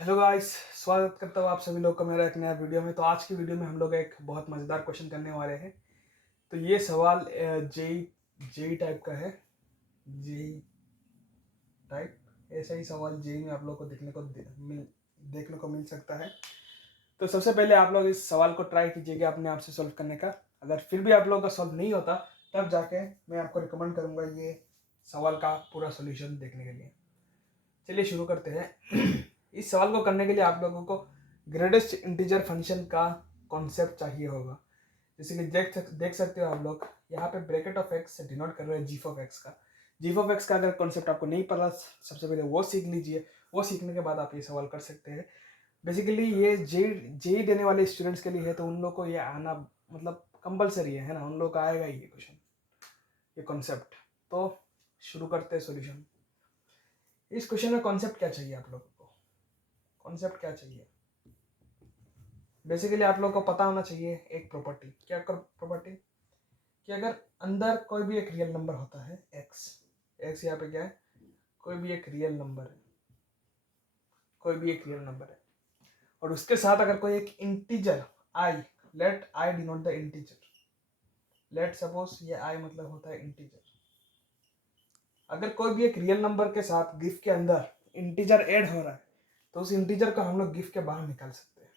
Hello guys, स्वागत करता हूँ आप सभी लोग का मेरा एक नया वीडियो में। तो आज की वीडियो में हम लोग एक बहुत मज़ेदार क्वेश्चन करने वाले हैं। तो ये सवाल जेई जेई टाइप का है। जेई टाइप ऐसा ही सवाल जेई में आप लोग को देखने को मिल सकता है। तो सबसे पहले आप लोग इस सवाल को ट्राई कीजिएगा अपने आप से सॉल्व करने का। अगर फिर भी आप लोगों का सॉल्व नहीं होता तब जाके मैं आपको रिकमेंड करूँगा ये सवाल का पूरा सोल्यूशन देखने के लिए। चलिए शुरू करते हैं। इस सवाल को करने के लिए आप लोगों को ग्रेटेस्ट इंटीजर फंक्शन का कॉन्सेप्ट चाहिए होगा। जैसे कि देख सकते हो आप लोग यहाँ पे ब्रैकेट ऑफ एक्स से डिनोट कर रहे हैं जीफ ऑफ एक्स का। जीफ ऑफ एक्स का अगर कॉन्सेप्ट आपको नहीं पता सबसे पहले वो सीख लीजिए। वो सीखने के बाद आप ये सवाल कर सकते हैं। बेसिकली ये जेई देने वाले स्टूडेंट्स के लिए है, तो उन लोग को ये आना मतलब कंपलसरी है ना, उन लोग का आएगा ये क्वेश्चन, ये कॉन्सेप्ट। तो शुरू करते हैं सॉल्यूशन। इस क्वेश्चन में कॉन्सेप्ट क्या चाहिए आप लोगों को? कॉन्सेप्ट क्या चाहिए? बेसिकली आप लोगों को पता होना चाहिए एक प्रॉपर्टी। क्या कर प्रॉपर्टी? कि अगर अंदर कोई भी एक रियल नंबर होता है एक्स, एक्स यहाँ पे क्या है? कोई भी एक रियल नंबर है, कोई भी एक रियल नंबर है, और उसके साथ अगर कोई एक integer I, let I denote the integer, let suppose ये आई मतलब होता है इंटीजर। अगर कोई भी एक रियल नंबर के साथ गिफ के अंदर इंटीजर ऐड हो रहा है तो उस इंटीजर को हम लोग गिफ के बाहर निकाल सकते हैं।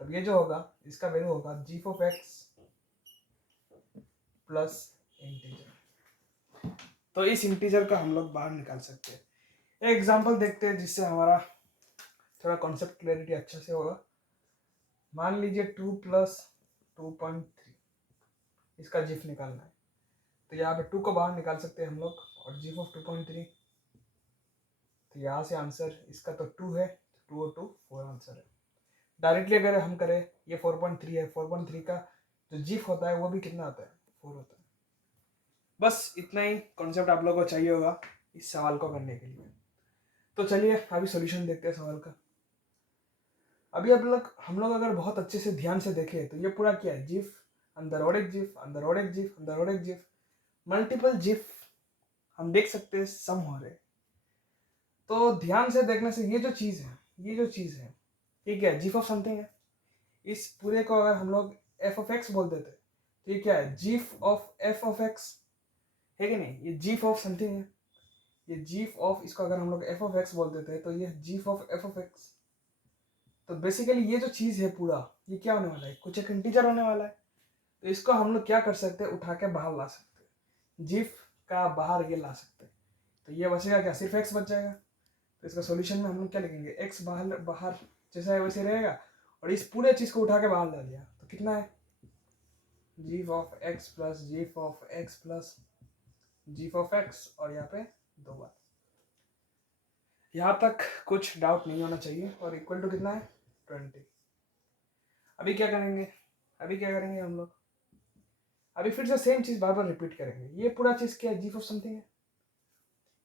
तब ये जो होगा इसका वैल्यू होगा GIF of x plus integer. तो इस इंटीजर को हम लोग बाहर निकाल सकते हैं। एक एग्जांपल देखते हैं जिससे हमारा थोड़ा कॉन्सेप्ट क्लैरिटी अच्छा से होगा। मान लीजिए 2 प्लस 2.3, इसका जीफ निकालना है। तो यहाँ पे 2 को बाहर निकाल सकते हैं हम लोग, और जीफ ऑफ 2.3। तो यहाँ से आंसर इसका तो 2 है, 2 और 2 4 आंसर है। डायरेक्टली अगर हम करें, ये 4.3 है, 4.3 का जो जीफ होता है वो भी कितना आता है? 4 होता है। बस इतना ही कॉन्सेप्ट आप लोगों को चाहिए होगा इस सवाल को करने के लिए। तो चलिए अभी सॉल्यूशन देखते हैं सवाल का। अभी हम लोग अगर बहुत अच्छे से ध्यान से देखें तो ये पूरा क्या है? जीफ, अंदर और एक जीफ, अंदर और एक जीफ, अंदर और एक जीफ, मल्टीपल जीफ हम देख सकते हैं सम हो रहे। तो ध्यान से देखने से ये जो चीज़ है, ये जो चीज़ है, ये क्या है? जीफ ऑफ समथिंग है। इस पूरे को अगर हम लोग एफ ऑफ एक्स बोल देते तो ये क्या है? G f of F of x है कि नहीं? ये जीफ ऑफ समथिंग है। ये जीफ ऑफ, इसको अगर हम लोग एफ ऑफ एक्स बोल देते हैं तो ये GIF of F of x. तो बेसिकली ये जो चीज़ है पूरा, ये क्या होने वाला है? कुछ एक इंटीजर होने वाला है। तो इसको हम लोग क्या कर सकते हैं? उठा के बाहर ला सकते हैं, जीफ का बाहर ये ला सकते हैं। तो ये बचेगा क्या? सिर्फ एक्स बच जाएगा। तो इसका सॉल्यूशन में हम लोग क्या लिखेंगे? एक्स बाहर बाहर जैसा है वैसे रहेगा, और इस पूरे चीज़ को उठा के बाहर ला दिया तो कितना है? G f of x plus g f of x plus g f of x, और यहाँ पे 2 बार। यहाँ तक कुछ डाउट नहीं होना चाहिए। और इक्वल टू कितना है? 20। अभी क्या करेंगे? अभी क्या करेंगे हम लोग? अभी फिर से सेम चीज़ बार बार रिपीट करेंगे। ये पूरा चीज़ क्या है? जीफ ऑफ समथिंग है।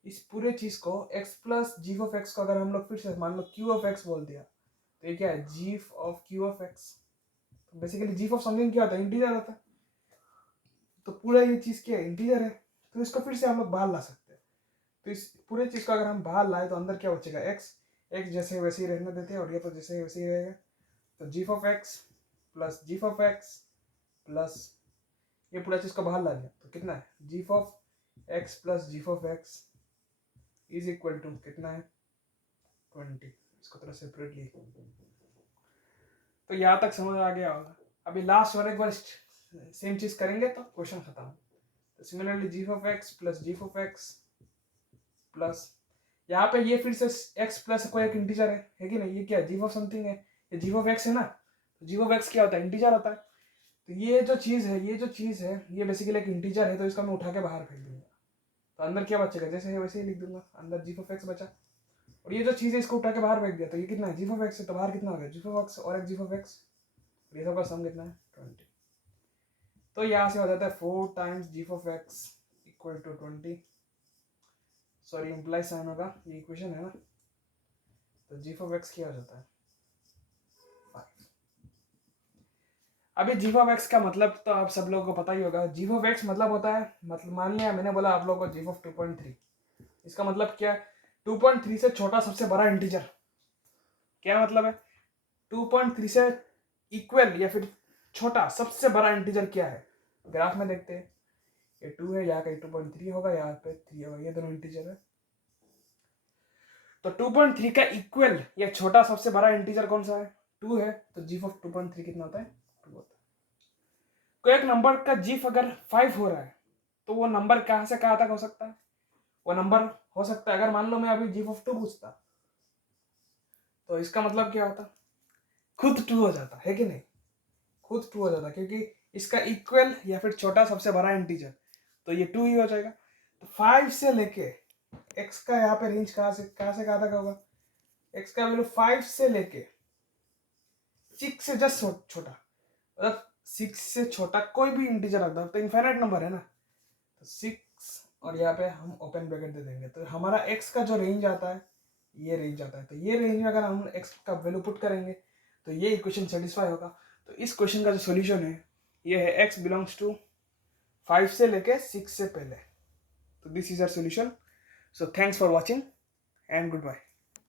इस पूरे चीज़ को x plus g f of x को अगर हम लोग फिर से मान लो क्यू ऑफ एक्स बोल दिया तो ये क्या है? G f of Q of x. तो बेसिकली जीफ ऑफ समथिंग क्या होता है? इंटीजर होता है। तो पूरा ये चीज़ क्या है? इंटीजर है। तो इसको फिर से हम लोग बाहर ला सकते हैं। तो इस पूरे चीज़ को अगर हम बाहर लाए तो अंदर क्या बचेगा? एक्स। एक्स जैसे वैसे ही रहने देते हैं, और ये तो जैसे वैसे ही रहेगा। तो GIF of x plus g f of x plus ये पूरा चीज़ को बाहर ला दिया तो कितना है? G f of x plus g f of x is equal to कितना है? 20। इसको थोड़ा सेपरेटली, तो यहाँ तक समझ आ गया होगा। अभी लास्ट और एक बार सेम चीज़ करेंगे तो क्वेश्चन खत्म। तो similarly GIF of x plus g f of x plus यहाँ पे ये फिर से एक्स प्लस कोई एक इंटीजर है कि नहीं? ये क्या है? जीफ ऑफ समथिंग है। ये जीफ ऑफ एक्स है ना, तो जीफ ऑफ एक्स क्या होता है? इंटीजर होता है। तो ये जो चीज़ है, ये जो चीज़ है, ये बेसिकली एक इंटीजर है। तो इसको मैं उठा के बाहर फेंक दूंगा तो अंदर क्या बचेगा? जैसे है वैसे ही लिख दूंगा, अंदर जीफ ऑफ एक्स बचा। और ये जो चीज़ है इसको उठा के बाहर फेंक दिया तो ये कितना है? जीफ ऑफ एक्स है। तो बाहर कितना हो गया? जीफ ऑफ एक्स और एक जीफ ऑफ एक्स, ये सब का सम कितना है? 20। तो यहाँ से हो जाता है 4 times g f of x equal to 20। Sorry, implies sign होगा, ये इक्वेशन है ना। तो जीफ ऑफ एक्स क्या हो जाता है? 5। अभी जीफ ऑफ एक्स का मतलब तो आप सब लोगों को पता ही होगा। जीफ ऑफ एक्स मतलब होता है, मतलब मान लिया मैंने बोला आप लोगों को जीफ ऑफ 2.3, इसका मतलब क्या है? 2.3 से छोटा सबसे बड़ा इंटीजर क्या मतलब है? 2.3 से इक्वल या फिर छोटा सबसे बड़ा इंटीजर क्या है? ग्राफ में देखते हैं, ये 2 है, यहाँ का 2.3 होगा, यहाँ पे 3 होगा, ये दोनों इंटीजर है। तो 2.3 का इक्वल या छोटा सबसे बड़ा इंटीजर कौन सा है? 2 है, तो जीफ ऑफ 2.3 कितना होता है? 2 होता है। कोई एक नंबर का जीफ अगर 5 हो रहा है तो वो नंबर कहाँ से कहाँ तक हो सकता है? वो नंबर हो सकता है, अगर मान लो मैं अभी जीफ ऑफ 2 पूछता तो इसका मतलब क्या होता? खुद 2 हो जाता है कि नहीं? खुद 2 हो जाता, क्योंकि इसका इक्वल या फिर छोटा सबसे बड़ा इंटीजर, तो ये 2 ही हो जाएगा। तो 5 से लेके x का यहाँ पे रेंज कहाँ से कहाँ तक होगा? x का वैल्यू 5 से लेके 6 से जस्ट छोटा, मतलब 6 से छोटा कोई भी इंटीजर रख दो तो इनफाइनाइट नंबर है ना, तो 6 और यहाँ पे हम ओपन ब्रैकेट दे देंगे, तो हमारा x का जो रेंज आता है ये रेंज आता है। तो ये रेंज में अगर हम x का वैल्यू पुट करेंगे तो ये इक्वेशन सेटिस्फाई होगा। तो इस क्वेश्चन का जो सॉल्यूशन है ये है x बिलोंग्स टू 5 से लेके 6 से पहले। तो this is our solution. So thanks for watching and good bye.